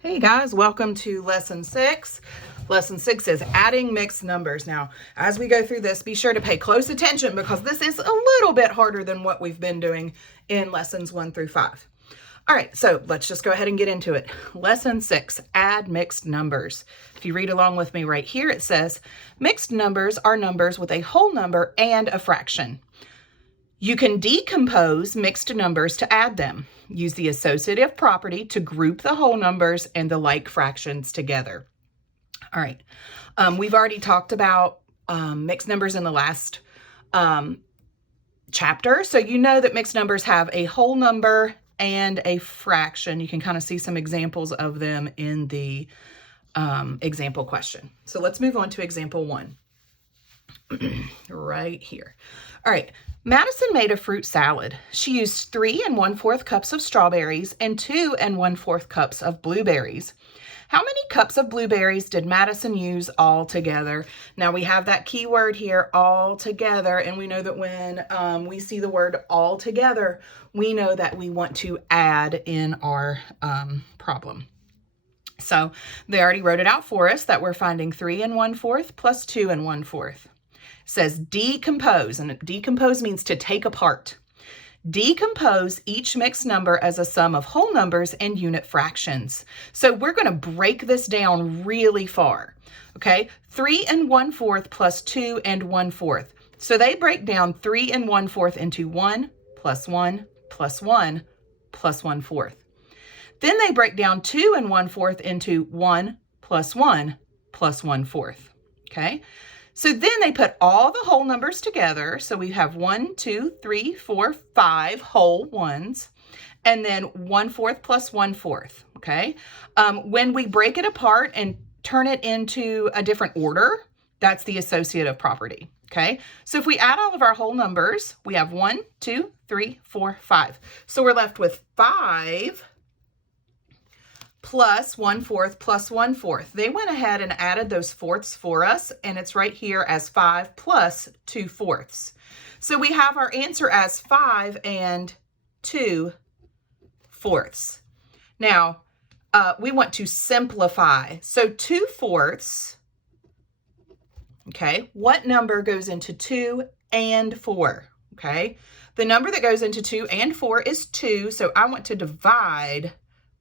Hey guys, welcome to lesson 6. Lesson 6 is adding mixed numbers. Now, as we go through this, be sure to pay close attention because this is a little bit harder than what we've been doing in lessons 1 through 5. All right, so let's just go ahead and get into it. Lesson 6, add mixed numbers. If you read along with me right here, it says, mixed numbers are numbers with a whole number and a fraction. You can decompose mixed numbers to add them. Use the associative property to group the whole numbers and the like fractions together. All right, we've already talked about mixed numbers in the last chapter. So you know that mixed numbers have a whole number and a fraction. You can kind of see some examples of them in the example question. So let's move on to example 1. Right here. All right. Madison made a fruit salad. She used 3 1/4 cups of strawberries and 2 1/4 cups of blueberries. How many cups of blueberries did Madison use all together? Now we have that key word here, all together, and we know that when we see the word all together, we know that we want to add in our problem. So they already wrote it out for us that we're finding 3 1/4 plus 2 1/4. Says decompose, and decompose means to take apart. Decompose each mixed number as a sum of whole numbers and unit fractions. So we're going to break this down really far. Okay, 3 1/4 plus 2 1/4. So they break down 3 1/4 into 1 plus 1 plus 1 plus 1/4. Then they break down 2 1/4 into 1 plus 1 plus 1/4. Okay. So then they put all the whole numbers together. So we have 1, 2, 3, 4, 5 whole ones, and then 1/4 plus 1/4. Okay. When we break it apart and turn it into a different order, that's the associative property. Okay. So if we add all of our whole numbers, we have 1, 2, 3, 4, 5. So we're left with 5 plus 1/4 plus 1/4. They went ahead and added those fourths for us, and it's right here as 5 plus 2/4. So we have our answer as 5 2/4. Now, we want to simplify. So 2/4, okay, what number goes into 2 and 4? Okay, the number that goes into 2 and 4 is 2, so I want to divide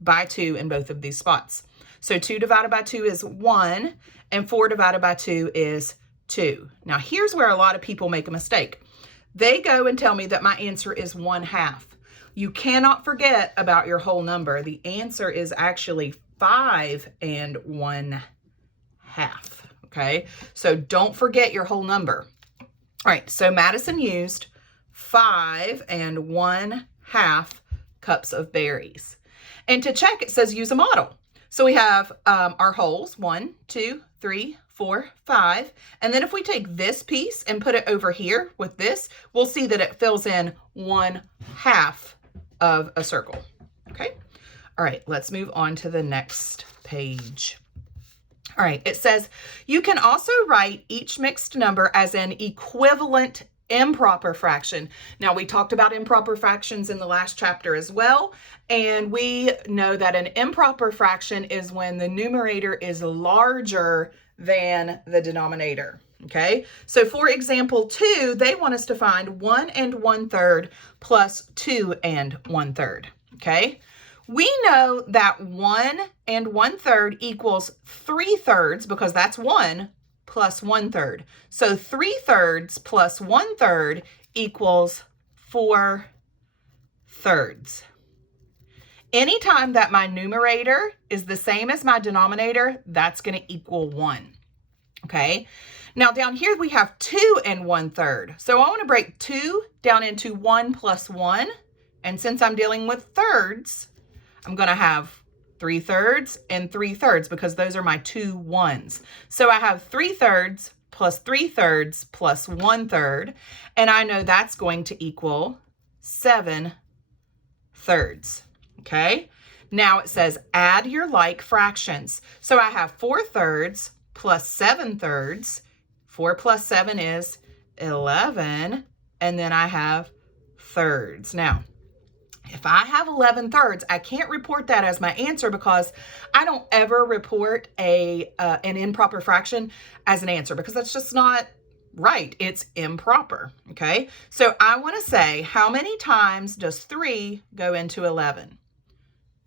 by 2 in both of these spots. So 2 divided by 2 is 1, and 4 divided by 2 is 2. Now here's where a lot of people make a mistake. They go and tell me that my answer is 1/2. You cannot forget about your whole number. The answer is actually 5 1/2. Okay, so don't forget your whole number. All right, so Madison used 5 1/2 cups of berries. And to check, it says use a model. So we have our wholes, 1, 2, 3, 4, 5. And then if we take this piece and put it over here with this, we'll see that it fills in 1/2 of a circle. Okay. All right, let's move on to the next page. All right, it says you can also write each mixed number as an equivalent improper fraction. Now we talked about improper fractions in the last chapter as well, and we know that an improper fraction is when the numerator is larger than the denominator. Okay, so for example 2, they want us to find 1 1/3 plus 2 1/3. Okay, we know that 1 1/3 equals 3/3 because that's 1 plus 1/3. So 3/3 plus 1/3 equals 4/3. Anytime that my numerator is the same as my denominator, that's going to equal 1. Okay. Now down here we have 2 1/3. So I want to break 2 down into 1 plus 1. And since I'm dealing with thirds, I'm going to have 3/3 and 3/3 because those are my 2 1s. So I have 3/3 plus 3/3 plus 1/3, and I know that's going to equal 7/3. Okay, now it says add your like fractions. So I have 4/3 plus 7/3. 4 plus 7 is 11, and then I have thirds. Now, If I have 11 thirds, I can't report that as my answer because I don't ever report an improper fraction as an answer because that's just not right. It's improper, okay? So I want to say, how many times does 3 go into 11?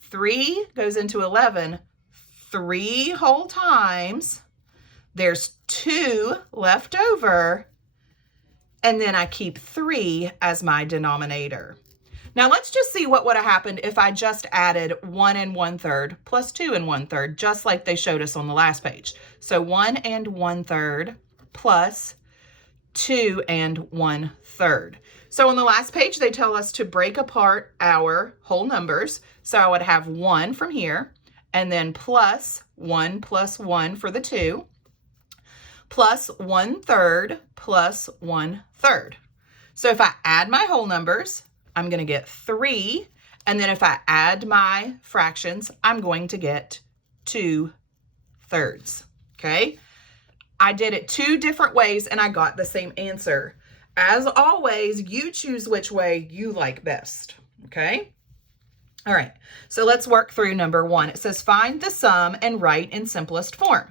3 goes into 11 3 whole times. There's 2 left over, and then I keep 3 as my denominator. Now let's just see what would have happened if I just added 1 1/3 plus 2 1/3, just like they showed us on the last page. So 1 1/3 plus 2 1/3. So on the last page, they tell us to break apart our whole numbers. So I would have 1 from here, and then plus 1 for the 2, plus 1/3 plus 1/3. So if I add my whole numbers, I'm going to get 3. And then if I add my fractions, I'm going to get 2/3. Okay? I did it 2 different ways and I got the same answer. As always, you choose which way you like best. Okay? All right. So let's work through number 1. It says find the sum and write in simplest form.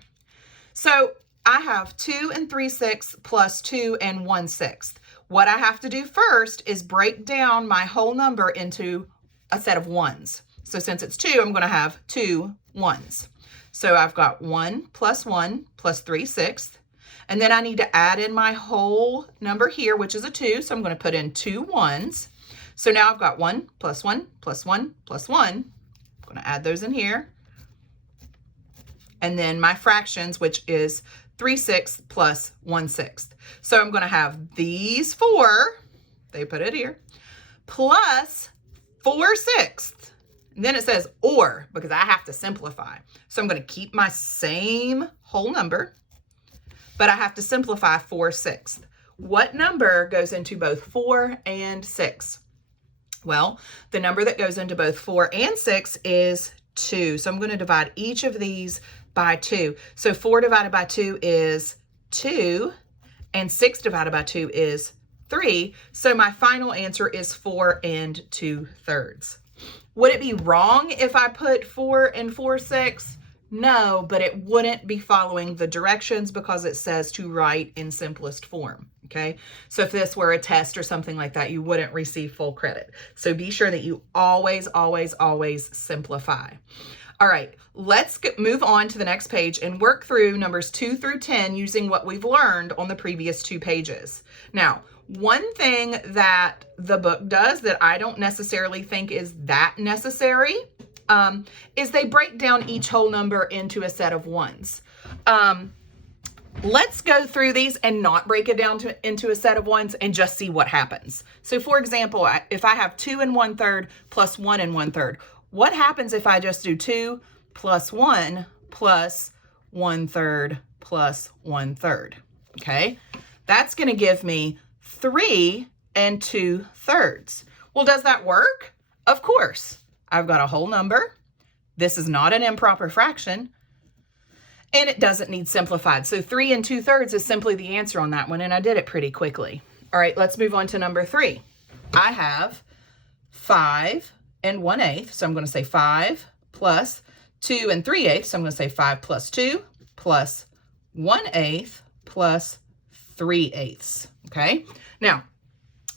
So I have 2 3/6 plus 2 1/6. What I have to do first is break down my whole number into a set of ones. So since it's 2, I'm going to have 2 ones. So I've got 1 plus 3/6. And then I need to add in my whole number here, which is a 2. So I'm going to put in 2 ones. So now I've got 1 plus 1 plus 1 plus 1. I'm going to add those in here. And then my fractions, which is 3/6 plus 1/6. So I'm going to have these 4, they put it here, plus 4/6. And then it says or, because I have to simplify. So I'm going to keep my same whole number, but I have to simplify 4/6. What number goes into both 4 and 6? Well, the number that goes into both 4 and 6 is 2. So I'm going to divide each of these by 2. So 4 divided by 2 is 2, and 6 divided by 2 is 3. So my final answer is 4 2/3. Would it be wrong if I put 4 4/6? No, but it wouldn't be following the directions because it says to write in simplest form. Okay, so if this were a test or something like that, you wouldn't receive full credit. So be sure that you always, always, always simplify. All right, let's move on to the next page and work through numbers 2 through 10 using what we've learned on the previous 2 pages. Now, one thing that the book does that I don't necessarily think is that necessary is they break down each whole number into a set of ones. Let's go through these and not break it down into a set of ones and just see what happens. So for example, if I have 2 1/3 plus 1 1/3, what happens if I just do 2 plus 1 plus 1/3 plus 1/3? Okay, that's going to give me 3 2/3. Well, does that work? Of course. I've got a whole number. This is not an improper fraction, and it doesn't need simplified. So 3 2/3 is simply the answer on that one, and I did it pretty quickly. All right, let's move on to number 3. I have 5 1/8, so I'm going to say 5 plus 2 3/8, so I'm going to say 5 plus 2 plus 1/8 plus 3/8. Okay, now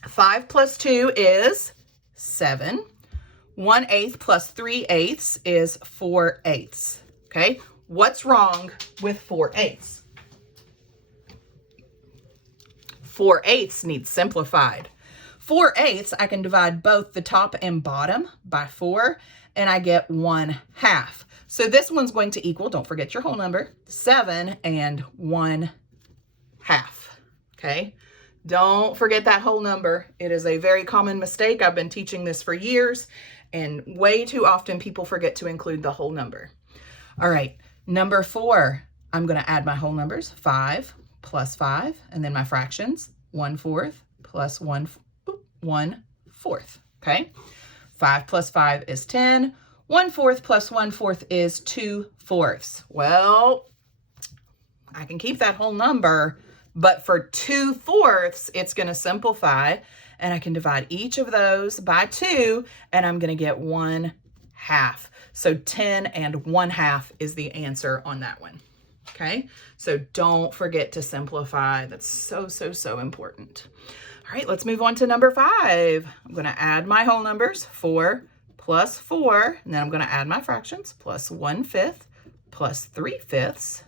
5 plus 2 is 7. 1/8 plus 3/8 is 4/8. Okay, what's wrong with 4/8? 4/8 needs simplified. 4/8 I can divide both the top and bottom by 4, and I get 1/2. So this one's going to equal, don't forget your whole number, 7 1/2. Okay, don't forget that whole number. It is a very common mistake. I've been teaching this for years, and way too often people forget to include the whole number. All right, number 4, I'm going to add my whole numbers, 5 plus 5, and then my fractions, 1/4 plus 1/4. Okay, 5 plus 5 is 10. 1/4 plus 1/4 is 2/4. Well, I can keep that whole number, but for 2/4, it's going to simplify, and I can divide each of those by 2, and I'm going to get 1/2. So 10 and 1/2 is the answer on that one. Okay, so don't forget to simplify. That's so important. All right, let's move on to number 5. I'm going to add my whole numbers, 4 plus 4, and then I'm going to add my fractions, plus 1/5 plus 3/5,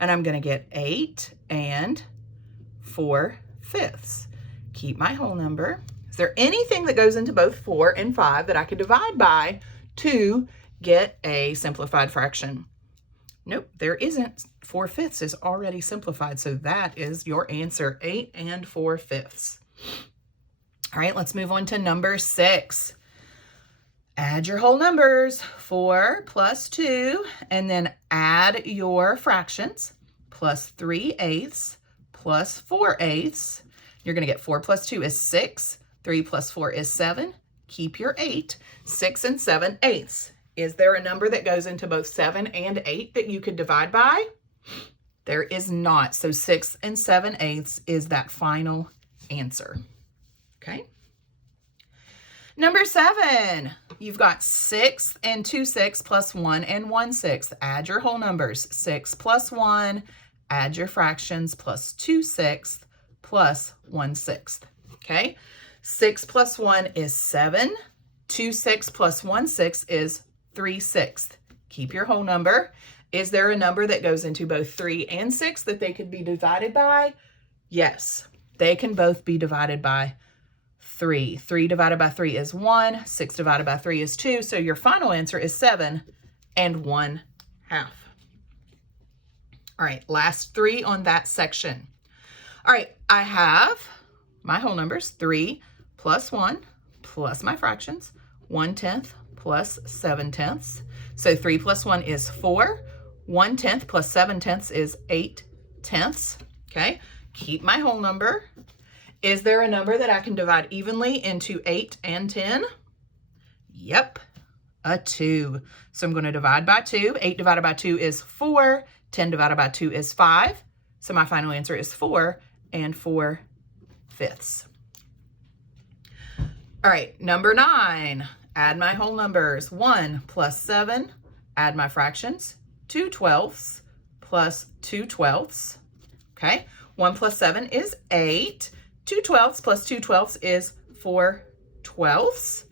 and I'm going to get 8 and 4/5. Keep my whole number. Is there anything that goes into both 4 and 5 that I could divide by to get a simplified fraction? Nope, there isn't. 4/5 is already simplified, so that is your answer, 8 and 4/5. All right, let's move on to number 6. Add your whole numbers, 4 plus 2, and then add your fractions, plus 3/8 plus 4/8. You're going to get 4 plus 2 is 6, 3 plus 4 is 7. Keep your 8, 6 and 7/8. Is there a number that goes into both 7 and 8 that you could divide by? There is not. So 6 and 7/8 is that final answer. Okay. Number 7, you've got 6 and 2/6 plus 1 and 1/6. Add your whole numbers. 6 plus 1, add your fractions, plus 2/6 plus 1/6. Okay. 6 plus 1 is 7. 2/6 plus 1/6 is 3/6. Keep your whole number. Is there a number that goes into both 3 and 6 that they could be divided by? Yes, they can both be divided by 3. 3 divided by 3 is 1. 6 divided by 3 is 2. So your final answer is 7 and 1/2. All right, last 3 on that section. All right, I have my whole numbers, 3 plus 1 plus my fractions, 1/10 plus 7/10. So 3 plus 1 is 4. 1/10 plus 7/10 is 8/10. Okay, keep my whole number. Is there a number that I can divide evenly into 8 and 10? Yep, a 2. So I'm going to divide by 2. 8 divided by 2 is 4. 10 divided by 2 is 5. So my final answer is 4 and 4/5. All right, number 9. Add my whole numbers. 1 plus 7, add my fractions. 2/12 plus 2/12. Okay, 1 plus 7 is 8. 2/12 plus 2/12 is 4/12.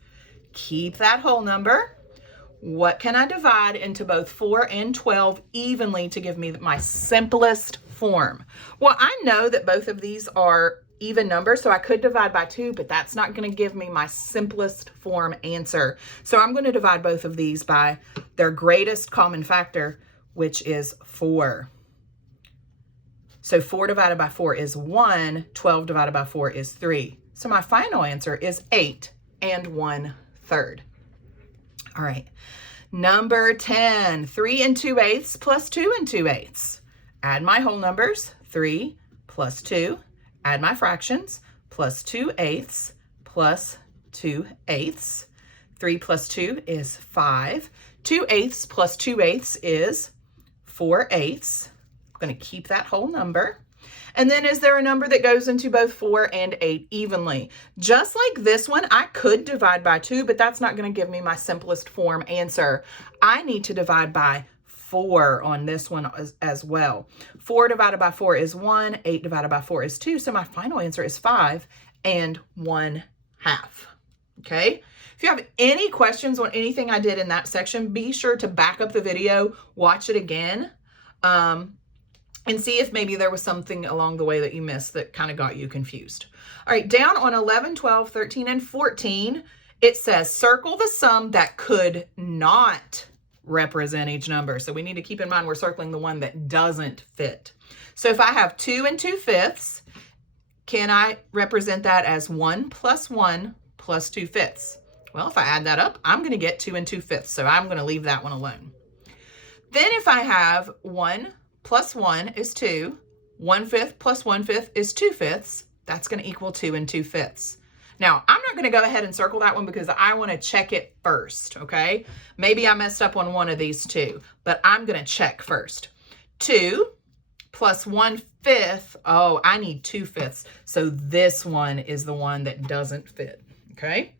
Keep that whole number. What can I divide into both 4 and 12 evenly to give me my simplest form? Well, I know that both of these are even numbers, so I could divide by 2, but that's not going to give me my simplest form answer. So I'm going to divide both of these by their greatest common factor, which is 4. So 4 divided by 4 is 1. 12 divided by 4 is 3. So my final answer is 8 and 1/3. All right. Number 10, 3 and 2/8 plus 2 and 2/8. Add my whole numbers, 3 plus 2. Add my fractions, plus 2/8 plus 2/8. 3 plus 2 is 5. 2/8 plus 2/8 is 4/8. I'm going to keep that whole number. And then is there a number that goes into both 4 and 8 evenly? Just like this one, I could divide by 2, but that's not going to give me my simplest form answer. I need to divide by 4 on this one as well. 4 divided by 4 is 1. 8 divided by 4 is 2. So my final answer is 5 and 1/2. Okay. If you have any questions on anything I did in that section, be sure to back up the video, watch it again, and see if maybe there was something along the way that you missed that kind of got you confused. All right, down on 11, 12, 13, and 14, it says circle the sum that could not represent each number. So we need to keep in mind we're circling the one that doesn't fit. So if I have 2 and 2/5, can I represent that as 1 plus 1 plus 2/5? Well, if I add that up, I'm going to get 2 and 2/5. So I'm going to leave that one alone. Then if I have 1 plus 1 is 2, 1/5 plus 1/5 is 2/5, that's going to equal 2 and 2/5. Now, I'm not going to go ahead and circle that one because I want to check it first, okay? Maybe I messed up on one of these two, but I'm going to check first. 2 plus 1/5. Oh, I need 2/5. So this one is the one that doesn't fit. Okay.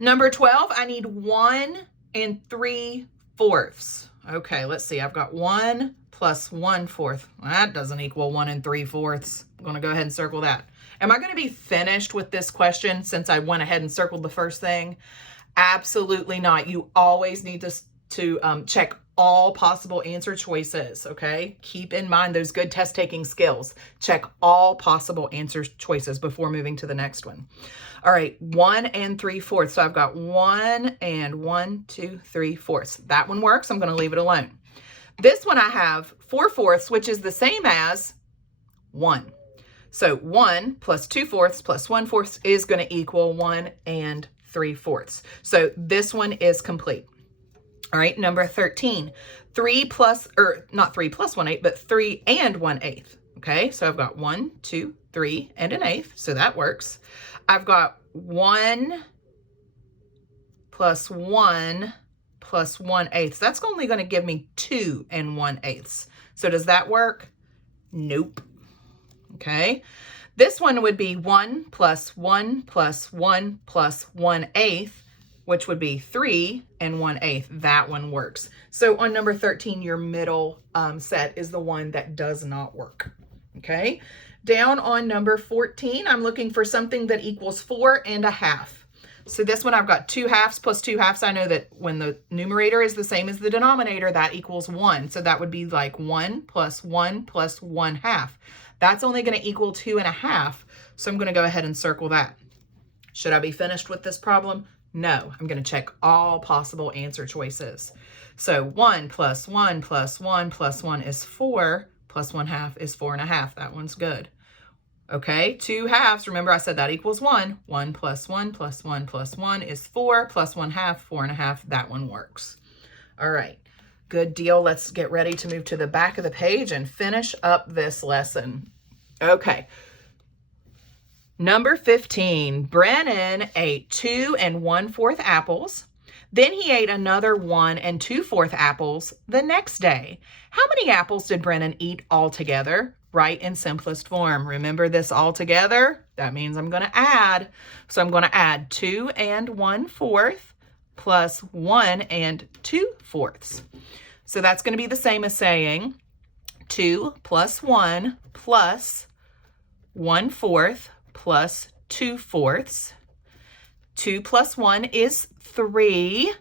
Number 12, I need 1 3/4. Okay, let's see. I've got 1 plus 1/4. That doesn't equal 1 3/4. I'm going to go ahead and circle that. Am I going to be finished with this question since I went ahead and circled the first thing? Absolutely not. You always need to check all possible answer choices, okay? Keep in mind those good test taking skills. Check all possible answer choices before moving to the next one. All right, 1 3/4. So I've got 1 and 1, 2, 3/4. That one works. I'm going to leave it alone. This one I have 4/4, which is the same as 1. So 1 plus 2/4 plus 1/4 is going to equal 1 3/4. So this one is complete. All right, number 13, 3 plus, or not 3 plus 1/8, but 3 and 1/8. Okay, so I've got 1, 2, 3 and 1/8. So that works. I've got 1 plus 1 plus 1/8. That's only going to give me 2 and 1/8. So does that work? Nope. Okay. This one would be 1 plus 1 plus 1 plus 1/8, which would be 3 and 1/8. That one works. So on number 13, your middle set is the one that does not work. Okay. Down on number 14, I'm looking for something that equals 4 1/2. So this one, I've got 2/2 plus 2/2. I know that when the numerator is the same as the denominator, that equals 1. So that would be like 1 plus 1 plus 1/2. That's only going to equal 2 1/2. So I'm going to go ahead and circle that. Should I be finished with this problem? No, I'm going to check all possible answer choices. So 1 plus 1 plus 1 plus 1 is 4, plus 1/2 is 4 1/2. That one's good. Okay, 2/2. Remember I said that equals 1. 1 plus 1 plus 1 plus 1 is 4, plus 1/2, 4 1/2. That one works. All right, good deal. Let's get ready to move to the back of the page and finish up this lesson. Okay. Number 15, Brennan ate 2 1/4 apples. Then he ate another 1 2/4 apples the next day. How many apples did Brennan eat altogether? Write in simplest form. Remember this all together? That means I'm going to add. So I'm going to add 2 1/4 plus 1 2/4. So that's going to be the same as saying 2 plus 1 plus 1/4 plus 2/4. 2 plus 1 is 3.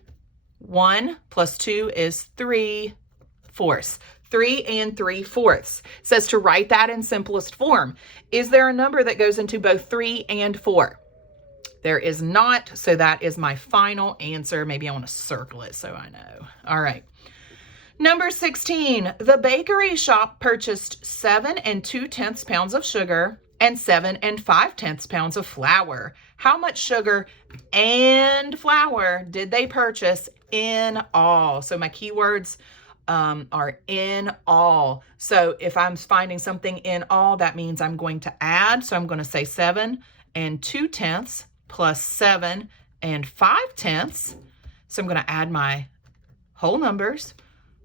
1 plus 2 is 3/4. 3 3/4. It says to write that in simplest form. Is there a number that goes into both 3 and 4? There is not, so that is my final answer. Maybe I want to circle it so I know. All right. Number 16, the bakery shop purchased 7 2/10 pounds of sugar and 7 5/10 pounds of flour. How much sugar and flour did they purchase in all? So my keywords are in all. So if I'm finding something in all, that means I'm going to add. So I'm going to say 7 2/10 plus 7 5/10. So I'm going to add my whole numbers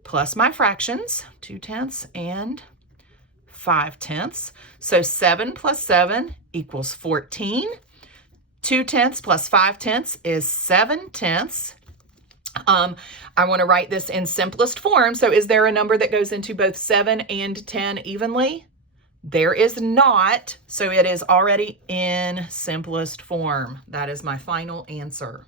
plus my fractions, 2/10 and 5/10. So 7 plus 7 equals 14. 2/10 plus 5/10 is 7/10. I want to write this in simplest form. So is there a number that goes into both 7 and 10 evenly? There is not. So it is already in simplest form. That is my final answer.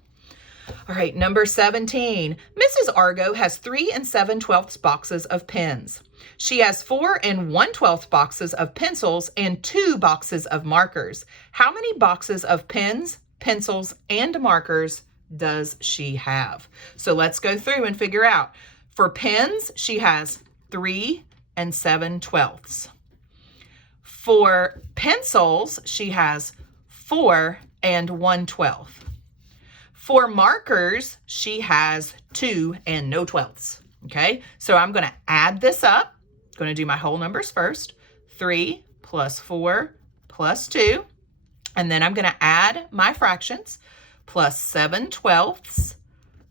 All right, number 17. Mrs. Argo has 3 7/12 boxes of pens. She has 4 1/12 boxes of pencils and 2 boxes of markers. How many boxes of pens, pencils, and markers does she have? So let's go through and figure out. For pens, she has 3 7/12. For pencils, she has 4 1/12. For markers, she has 2 and no 12ths. Okay, so I'm going to add this up. I'm going to do my whole numbers first. 3 plus 4 plus 2. And then I'm going to add my fractions. Plus 7/12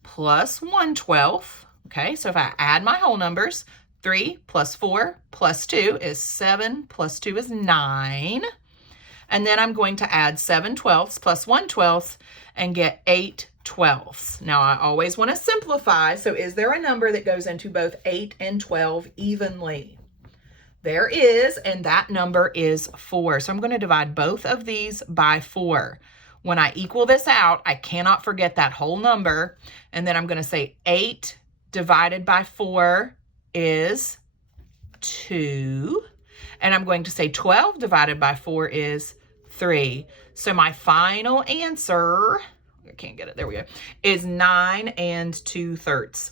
plus 1/12. Okay, so if I add my whole numbers, 3 plus 4 plus 2 is 7 plus 2 is 9. And then I'm going to add 7/12 plus 1/12 and get 8/12. Now I always want to simplify, so is there a number that goes into both 8 and 12 evenly? There is, and that number is 4. So I'm going to divide both of these by 4. When I equal this out, I cannot forget that whole number. And then I'm going to say 8 divided by 4 is 2. And I'm going to say 12 divided by 4 is 3. So my final answer, I can't get it, there we go, is 9 2/3.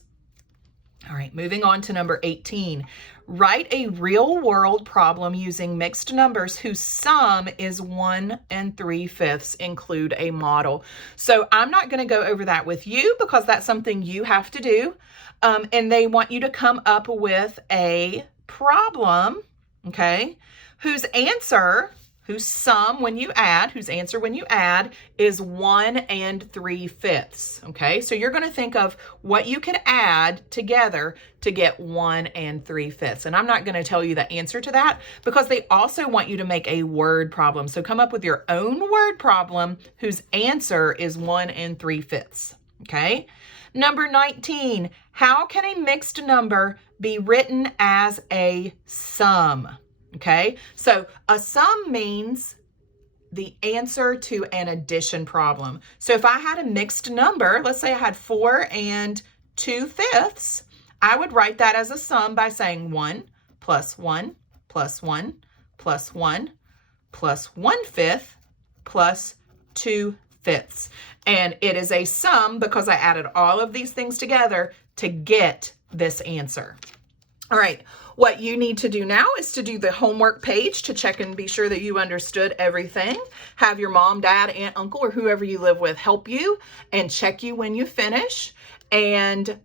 All right, moving on to number 18. Write a real-world problem using mixed numbers whose sum is 1 3/5. Include a model. So I'm not going to go over that with you because that's something you have to do. And they want you to come up with a problem, okay, whose answer when you add is 1 3/5. Okay, so you're going to think of what you can add together to get 1 3/5. And I'm not going to tell you the answer to that because they also want you to make a word problem. So come up with your own word problem whose answer is 1 3/5. Okay, number 19. How can a mixed number be written as a sum? Okay, so a sum means the answer to an addition problem. So if I had a mixed number, let's say I had 4 2/5, I would write that as a sum by saying 1 plus 1 plus 1 plus 1 plus 1/5 plus 2/5. And it is a sum because I added all of these things together to get this answer. All right, what you need to do now is to do the homework page to check and be sure that you understood everything. Have your mom, dad, aunt, uncle, or whoever you live with help you and check you when you finish. And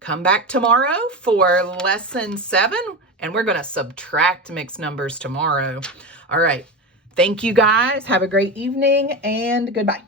come back tomorrow for lesson 7, and we're going to subtract mixed numbers tomorrow. All right, thank you guys. Have a great evening, and goodbye.